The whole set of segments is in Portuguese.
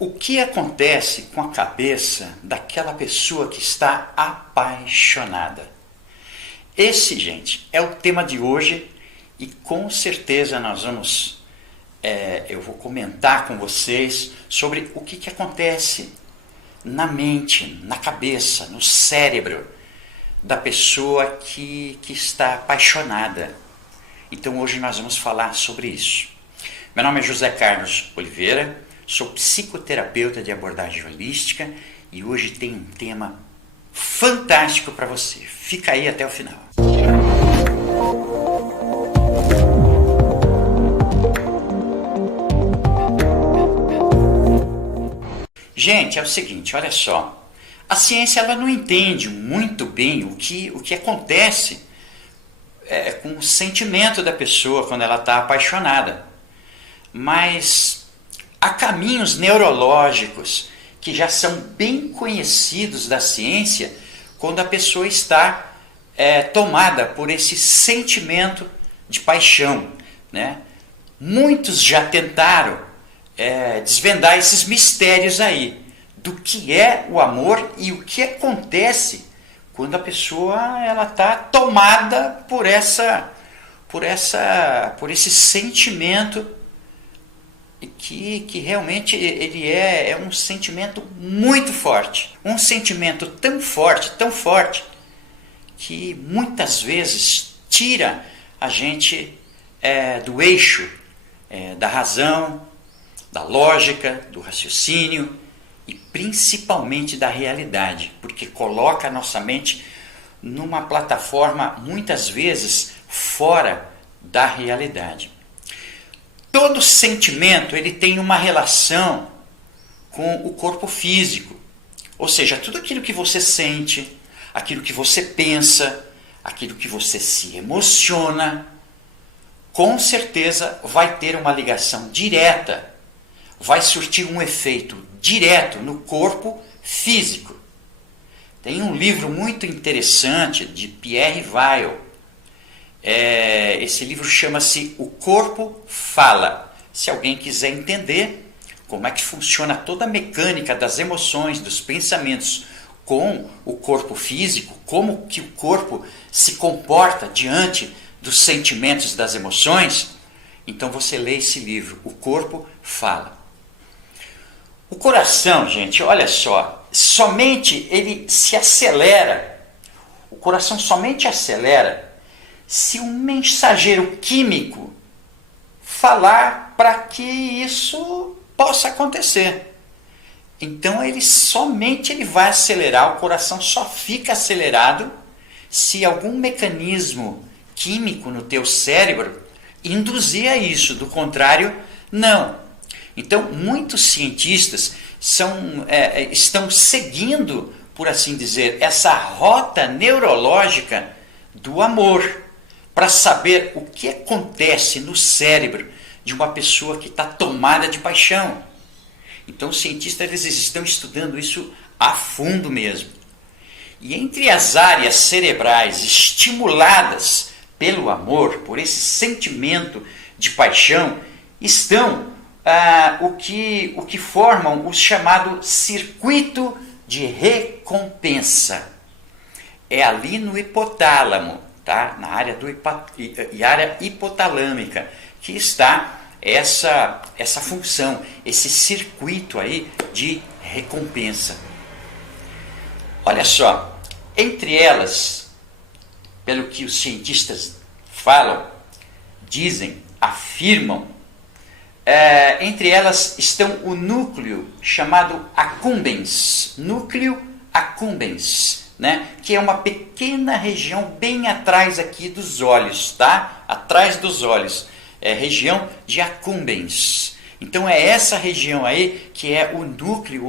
O que acontece com a cabeça daquela pessoa que está apaixonada? Esse, gente, é o tema de hoje e com certeza nós vamos, eu vou comentar com vocês sobre o que acontece na mente, na cabeça, no cérebro da pessoa que está apaixonada. Então hoje nós vamos falar sobre isso. Meu nome é José Carlos Oliveira, sou psicoterapeuta de abordagem holística e hoje tem um tema fantástico para você. Fica aí até o final. Gente, é o seguinte, olha só. A ciência ela não entende muito bem o que acontece com o sentimento da pessoa quando ela está apaixonada. Mas há caminhos neurológicos que já são bem conhecidos da ciência quando a pessoa está tomada por esse sentimento de paixão, né? Muitos já tentaram desvendar esses mistérios aí do que é o amor e o que acontece quando a pessoa ela está tomada por esse sentimento que realmente ele é um sentimento muito forte, um sentimento tão forte que muitas vezes tira a gente do eixo da razão, da lógica, do raciocínio e principalmente da realidade, porque coloca a nossa mente numa plataforma muitas vezes fora da realidade. Todo sentimento ele tem uma relação com o corpo físico, ou seja, tudo aquilo que você sente, aquilo que você pensa, aquilo que você se emociona, com certeza vai ter uma ligação direta, vai surtir um efeito direto no corpo físico. Tem um livro muito interessante de Pierre Weil. Esse livro chama-se O Corpo Fala. Se alguém quiser entender como é que funciona toda a mecânica das emoções, dos pensamentos com o corpo físico, como que o corpo se comporta diante dos sentimentos, das emoções, então você lê esse livro, O Corpo Fala. O coração, gente, olha só, somente ele se acelera, o coração somente acelera se um mensageiro químico falar para que isso possa acontecer. Então ele vai acelerar, o coração só fica acelerado se algum mecanismo químico no teu cérebro induzir a isso, do contrário, não. Então muitos cientistas estão seguindo, por assim dizer, essa rota neurológica do amor, para saber o que acontece no cérebro de uma pessoa que está tomada de paixão. Então os cientistas eles estão estudando isso a fundo mesmo. E entre as áreas cerebrais estimuladas pelo amor, por esse sentimento de paixão, estão o que formam o chamado circuito de recompensa. É ali no hipotálamo, tá? Na área área hipotalâmica, que está essa função, esse circuito aí de recompensa. Olha só, entre elas, pelo que os cientistas falam, dizem, afirmam, entre elas estão o núcleo chamado accumbens, núcleo accumbens, né? Que é uma pequena região bem atrás aqui dos olhos, tá? Atrás dos olhos, região de accumbens. Então é essa região aí que é o núcleo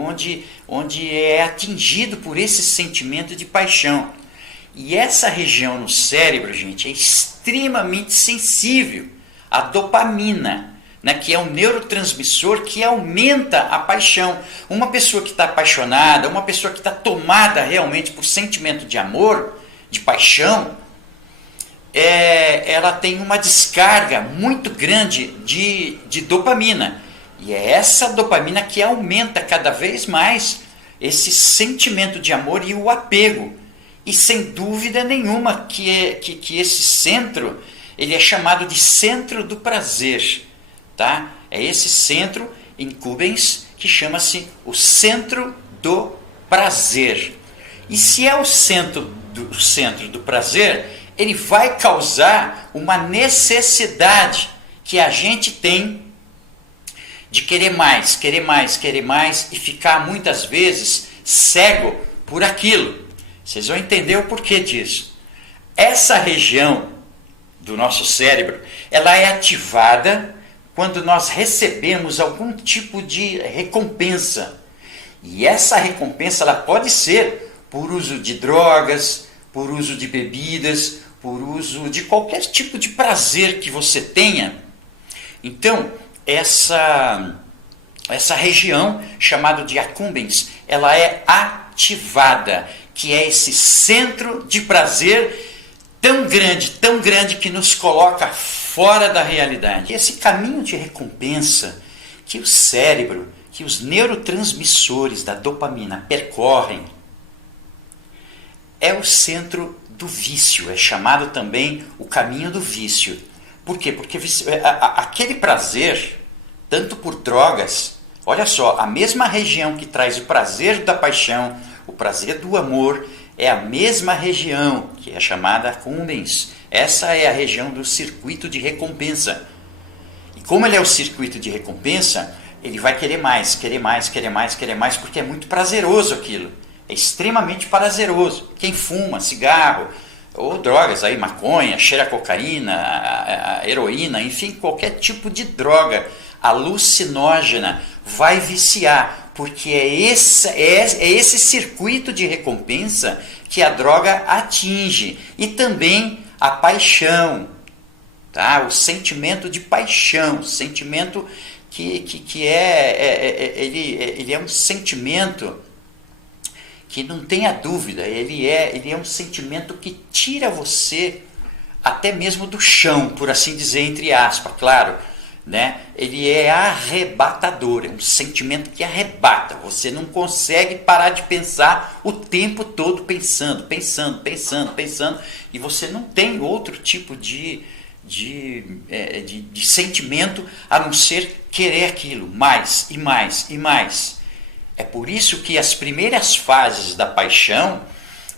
onde é atingido por esse sentimento de paixão. E essa região no cérebro, gente, é extremamente sensível à dopamina, né, que é um neurotransmissor que aumenta a paixão. Uma pessoa que está apaixonada, uma pessoa que está tomada realmente por sentimento de amor, de paixão, ela tem uma descarga muito grande de dopamina, E é essa dopamina que aumenta cada vez mais esse sentimento de amor e o apego. E sem dúvida nenhuma que esse centro, ele é chamado de centro do prazer. Tá? É esse centro em Kubens que chama-se o centro do prazer. E se é o centro do prazer, ele vai causar uma necessidade que a gente tem de querer mais, querer mais, querer mais e ficar muitas vezes cego por aquilo. Vocês vão entender o porquê disso. Essa região do nosso cérebro, ela é ativada quando nós recebemos algum tipo de recompensa. E essa recompensa ela pode ser por uso de drogas, por uso de bebidas, por uso de qualquer tipo de prazer que você tenha. Então, essa região, chamada de accumbens, ela é ativada, que é esse centro de prazer tão grande que nos coloca fora da realidade. Esse caminho de recompensa que o cérebro, que os neurotransmissores da dopamina percorrem, é o centro do vício, é chamado também o caminho do vício. Por quê? Porque aquele prazer, tanto por drogas, olha só, a mesma região que traz o prazer da paixão, o prazer do amor, é a mesma região que é chamada accumbens. Essa é a região do circuito de recompensa. E como ele é o circuito de recompensa, ele vai querer mais, querer mais, querer mais, querer mais, porque é muito prazeroso aquilo. É extremamente prazeroso. Quem fuma cigarro, ou drogas, aí, maconha, cheira cocaína, a heroína, enfim, qualquer tipo de droga alucinógena vai viciar, porque é esse circuito de recompensa que a droga atinge. E também a paixão, tá? O sentimento de paixão, sentimento que ele é um sentimento que não tenha dúvida, ele é um sentimento que tira você até mesmo do chão, por assim dizer, entre aspas, claro, né? Ele é arrebatador, é um sentimento que arrebata, você não consegue parar de pensar o tempo todo pensando, e você não tem outro tipo de sentimento a não ser querer aquilo, mais e mais e mais. É por isso que as primeiras fases da paixão,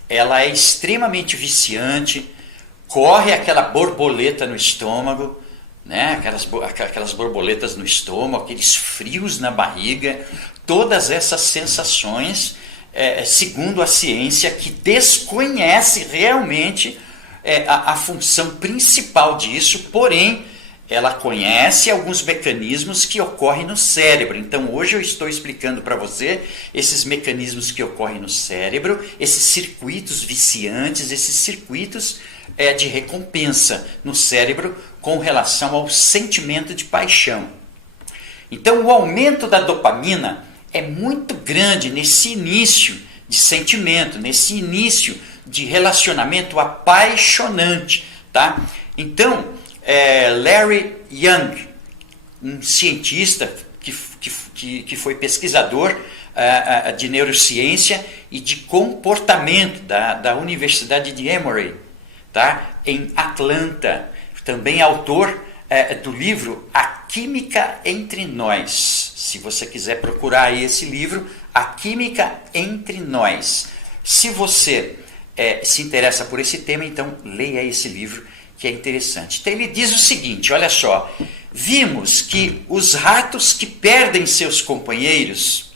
ela é extremamente viciante, corre aquela borboleta no estômago, né? aquelas borboletas no estômago, aqueles frios na barriga, todas essas sensações, segundo a ciência, que desconhece realmente a função principal disso, porém, ela conhece alguns mecanismos que ocorrem no cérebro. Então, hoje eu estou explicando para você esses mecanismos que ocorrem no cérebro, esses circuitos viciantes, esses circuitos de recompensa no cérebro com relação ao sentimento de paixão. Então, o aumento da dopamina é muito grande nesse início de sentimento, nesse início de relacionamento apaixonante, tá? Então, Larry Young, um cientista que foi pesquisador de neurociência e de comportamento da Universidade de Emory, tá? Em Atlanta, também autor do livro A Química Entre Nós. Se você quiser procurar aí esse livro, A Química Entre Nós. Se você se interessa por esse tema, então leia esse livro, que é interessante. Então ele diz o seguinte, olha só, vimos que os ratos que perdem seus companheiros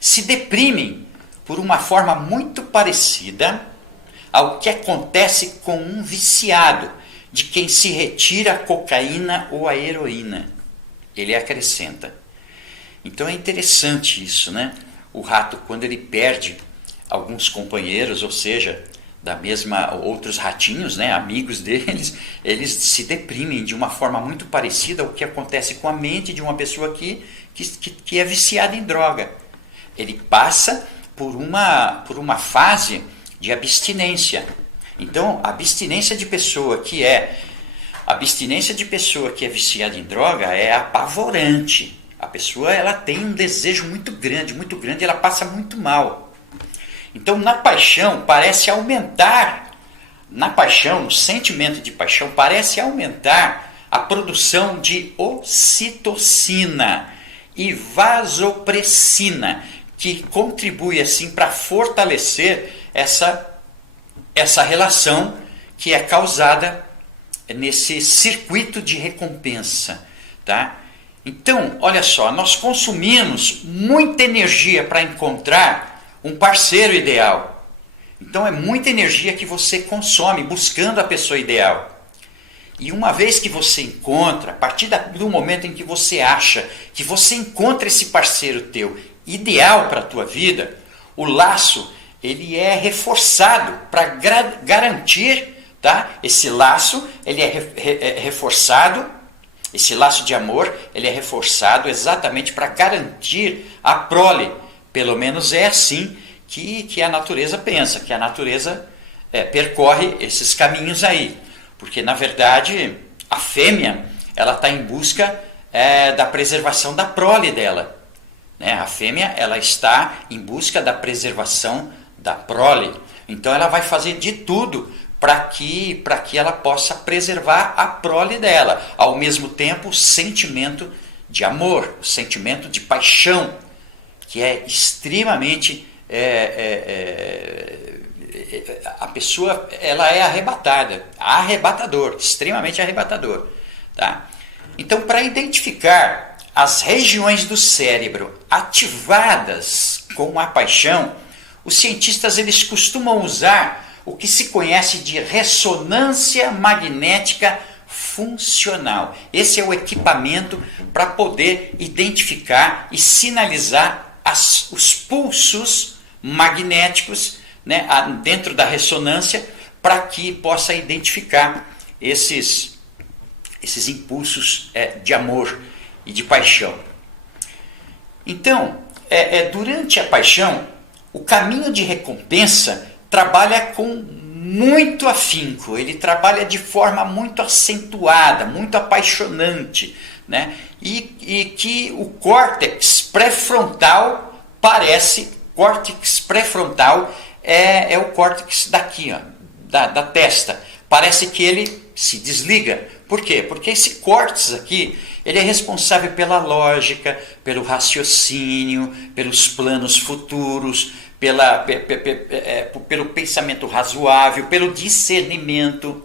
se deprimem por uma forma muito parecida ao que acontece com um viciado, de quem se retira a cocaína ou a heroína. Ele acrescenta. Então é interessante isso, né? O rato, quando ele perde alguns companheiros, ou seja, outros ratinhos, né, amigos deles, eles se deprimem de uma forma muito parecida ao que acontece com a mente de uma pessoa que é viciada em droga. Ele passa por uma fase de abstinência. Então, a abstinência de pessoa que é viciada em droga é apavorante. A pessoa ela tem um desejo muito grande, ela passa muito mal. Então, na paixão, parece aumentar, na paixão, no sentimento de paixão, parece aumentar a produção de ocitocina e vasopressina, que contribui assim para fortalecer essa relação que é causada nesse circuito de recompensa, tá? Então, olha só, nós consumimos muita energia para encontrar um parceiro ideal. Então é muita energia que você consome buscando a pessoa ideal. E uma vez que você encontra, a partir do momento em que você acha que você encontra esse parceiro teu ideal para a tua vida, o laço ele é reforçado para garantir, tá? Esse laço ele é reforçado, esse laço de amor ele é reforçado exatamente para garantir a prole. Pelo menos é assim que a natureza pensa, que a natureza percorre esses caminhos aí. Porque, na verdade, a fêmea ela está em busca da preservação da prole dela. Né? A fêmea ela está em busca da preservação da prole. Então, ela vai fazer de tudo para que ela possa preservar a prole dela. Ao mesmo tempo, o sentimento de amor, o sentimento de paixão, que é extremamente... a pessoa ela é arrebatador, extremamente arrebatador, tá? Então, para identificar as regiões do cérebro ativadas com a paixão, os cientistas eles costumam usar o que se conhece de ressonância magnética funcional. Esse é o equipamento para poder identificar e sinalizar os pulsos magnéticos, né, dentro da ressonância, para que possa identificar esses impulsos de amor e de paixão. Então, durante a paixão, o caminho de recompensa trabalha com muito afinco, ele trabalha de forma muito acentuada, muito apaixonante, né? E que o córtex pré-frontal córtex pré-frontal é o córtex daqui, ó, da testa. Parece que ele se desliga. Por quê? Porque esse córtex aqui, ele é responsável pela lógica, pelo raciocínio, pelos planos futuros, pelo pensamento razoável, pelo discernimento.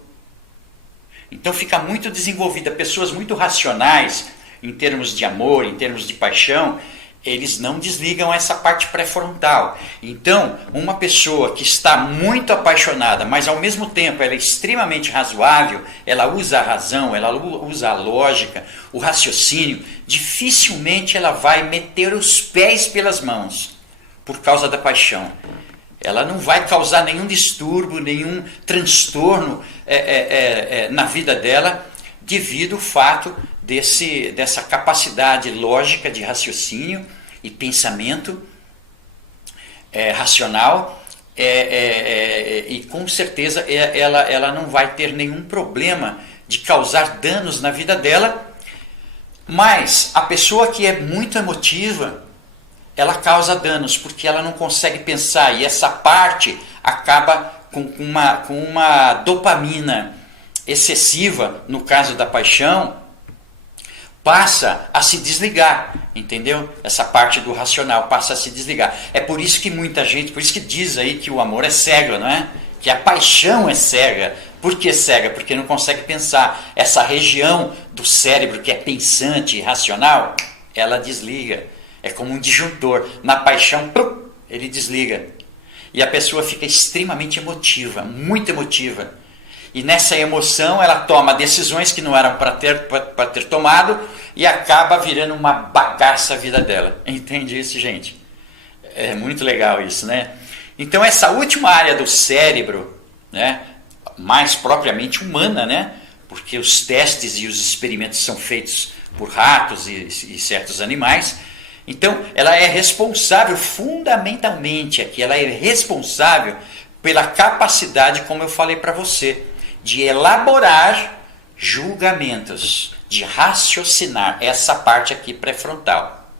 Então fica muito desenvolvida. Pessoas muito racionais, em termos de amor, em termos de paixão, eles não desligam essa parte pré-frontal. Então, uma pessoa que está muito apaixonada, mas ao mesmo tempo ela é extremamente razoável, ela usa a razão, ela usa a lógica, o raciocínio, dificilmente ela vai meter os pés pelas mãos por causa da paixão. Ela não vai causar nenhum distúrbio, nenhum transtorno na vida dela, devido ao fato dessa capacidade lógica de raciocínio e pensamento racional, e com certeza ela não vai ter nenhum problema de causar danos na vida dela. Mas a pessoa que é muito emotiva, ela causa danos, porque ela não consegue pensar, e essa parte acaba com uma dopamina excessiva, no caso da paixão, passa a se desligar, entendeu? Essa parte do racional passa a se desligar. É por isso que muita gente, por isso que diz aí que o amor é cego, não é? Que a paixão é cega. Por que cega? Porque não consegue pensar. Essa região do cérebro que é pensante e racional, ela desliga. É como um disjuntor. Na paixão, ele desliga. E a pessoa fica extremamente emotiva, muito emotiva. E nessa emoção ela toma decisões que não eram para ter tomado e acaba virando uma bagaça a vida dela. Entende isso, gente? É muito legal isso, né? Então essa última área do cérebro, né, mais propriamente humana, né, porque os testes e os experimentos são feitos por ratos e certos animais. Então ela é responsável fundamentalmente aqui, ela é responsável pela capacidade, como eu falei para você, de elaborar julgamentos. de raciocinar, essa parte aqui pré-frontal.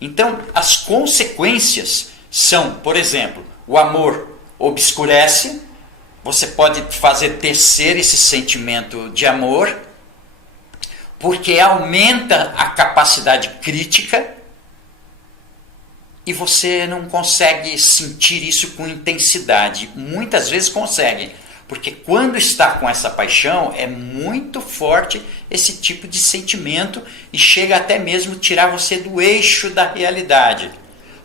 Então, as consequências são, por exemplo, o amor obscurece, você pode fazer tecer esse sentimento de amor, porque aumenta a capacidade crítica e você não consegue sentir isso com intensidade. Muitas vezes consegue, porque quando está com essa paixão é muito forte esse tipo de sentimento e chega até mesmo tirar você do eixo da realidade.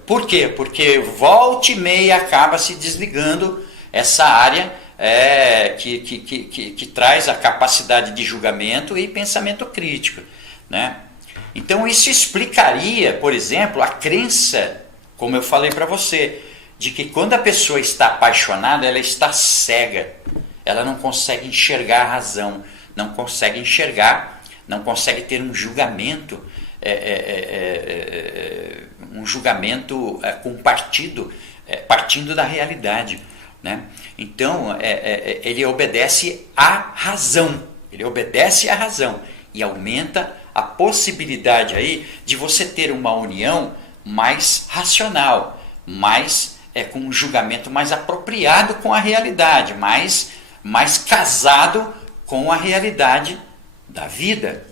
Por quê? Porque volta e meia acaba se desligando essa área que traz a capacidade de julgamento e pensamento crítico, né? Então isso explicaria, por exemplo, a crença, como eu falei para você, de que quando a pessoa está apaixonada, ela está cega, ela não consegue enxergar a razão, não consegue enxergar, não consegue ter um julgamento, partindo da realidade, né? Então ele obedece à razão, e aumenta a possibilidade aí de você ter uma união mais racional, com um julgamento mais apropriado com a realidade, mais casado com a realidade da vida.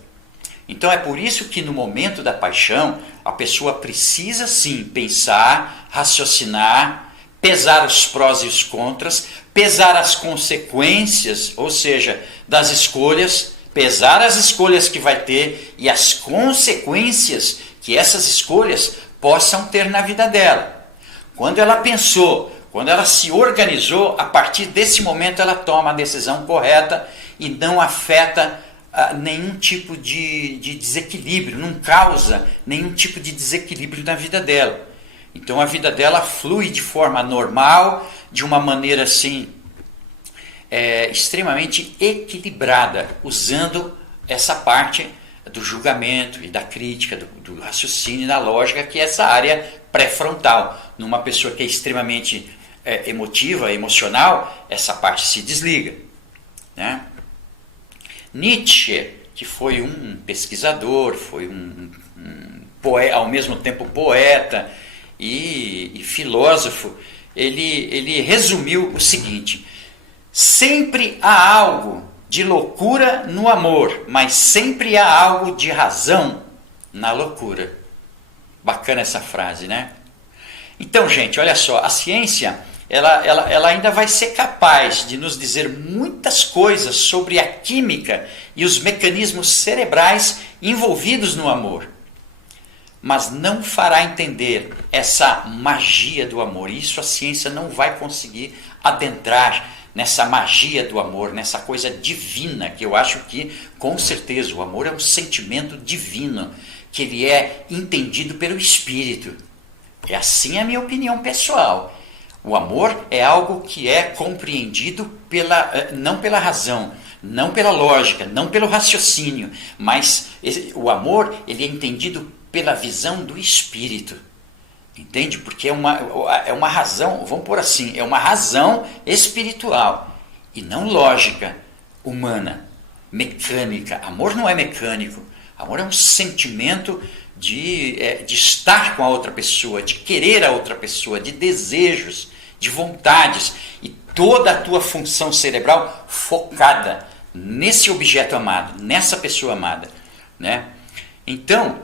Então é por isso que no momento da paixão a pessoa precisa sim pensar, raciocinar, pesar os prós e os contras, pesar as consequências, ou seja, das escolhas, pesar as escolhas que vai ter e as consequências que essas escolhas possam ter na vida dela. Quando ela pensou, quando ela se organizou, a partir desse momento ela toma a decisão correta e não afeta nenhum tipo de desequilíbrio, não causa nenhum tipo de desequilíbrio na vida dela. Então a vida dela flui de forma normal, de uma maneira assim, extremamente equilibrada, usando essa parte do julgamento e da crítica, do raciocínio e da lógica, que é essa área pré-frontal. Numa pessoa que é extremamente emotiva, emocional, essa parte se desliga, né? Nietzsche, que foi um pesquisador, foi ao mesmo tempo poeta e filósofo, ele resumiu o seguinte: sempre há algo de loucura no amor, mas sempre há algo de razão na loucura. Bacana essa frase, né? Então, gente, olha só, a ciência ela ainda vai ser capaz de nos dizer muitas coisas sobre a química e os mecanismos cerebrais envolvidos no amor, mas não fará entender essa magia do amor. Isso a ciência não vai conseguir adentrar nessa magia do amor, nessa coisa divina, que eu acho que, com certeza, o amor é um sentimento divino, que ele é entendido pelo espírito. É assim a minha opinião pessoal. O amor é algo que é compreendido não pela razão, não pela lógica, não pelo raciocínio, mas o amor ele é entendido pela visão do espírito. Entende? Porque é uma razão, vamos pôr assim, é uma razão espiritual e não lógica, humana, mecânica. Amor não é mecânico. Amor é um sentimento de estar com a outra pessoa, de querer a outra pessoa, de desejos, de vontades, e toda a tua função cerebral focada nesse objeto amado, nessa pessoa amada, né? Então,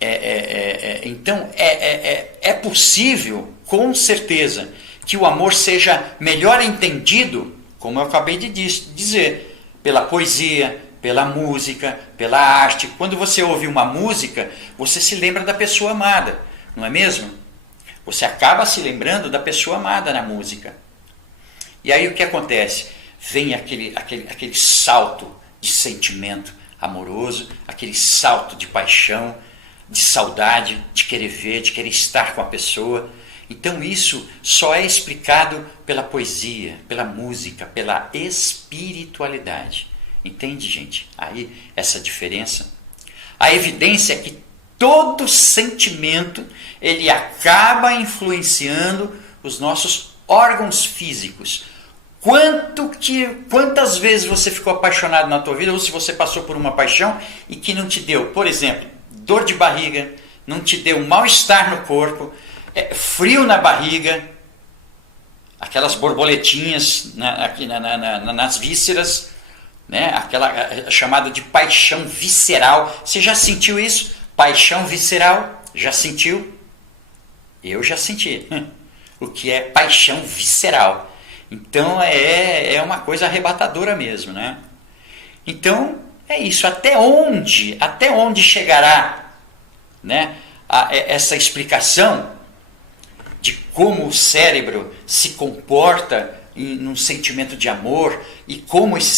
é possível, com certeza, que o amor seja melhor entendido, como eu acabei de dizer, pela poesia, pela música, pela arte. Quando você ouve uma música, você se lembra da pessoa amada, não é mesmo? Você acaba se lembrando da pessoa amada na música. E aí o que acontece? Vem aquele salto de sentimento amoroso, aquele salto de paixão, de saudade, de querer ver, de querer estar com a pessoa. Então isso só é explicado pela poesia, pela música, pela espiritualidade. Entende, gente? Aí essa diferença. A evidência é que todo sentimento ele acaba influenciando os nossos órgãos físicos. Quantas vezes você ficou apaixonado na tua vida, ou se você passou por uma paixão e que não te deu, por exemplo, dor de barriga, não te deu mal-estar no corpo, frio na barriga, aquelas borboletinhas aqui nas vísceras, né? Aquela chamada de paixão visceral. Você já sentiu isso? Paixão visceral? Já sentiu? Eu já senti. O que é paixão visceral? Então é uma coisa arrebatadora mesmo, né? Então é isso. Até onde chegará, né, essa explicação de como o cérebro se comporta num sentimento de amor e como esse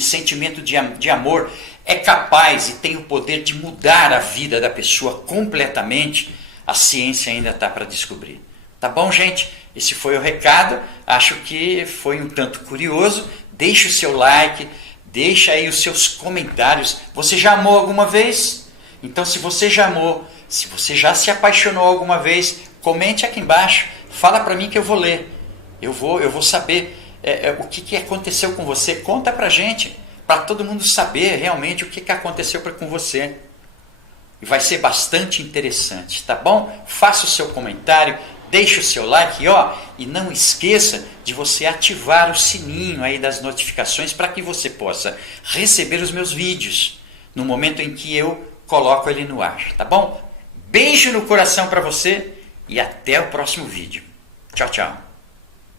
sentimento de amor é capaz e tem o poder de mudar a vida da pessoa completamente, a ciência ainda está para descobrir. Tá bom, gente? Esse foi o recado. Acho que foi um tanto curioso. Deixe o seu like, deixa aí os seus comentários. Você já amou alguma vez? Então, se você já amou, se você já se apaixonou alguma vez, comente aqui embaixo. Fala para mim que eu vou ler. Eu vou saber o que aconteceu com você. Conta pra gente, para todo mundo saber realmente o que aconteceu com você. E vai ser bastante interessante, tá bom? Faça o seu comentário, deixe o seu like, e não esqueça de você ativar o sininho aí das notificações para que você possa receber os meus vídeos no momento em que eu coloco ele no ar, tá bom? Beijo no coração para você e até o próximo vídeo. Tchau, tchau.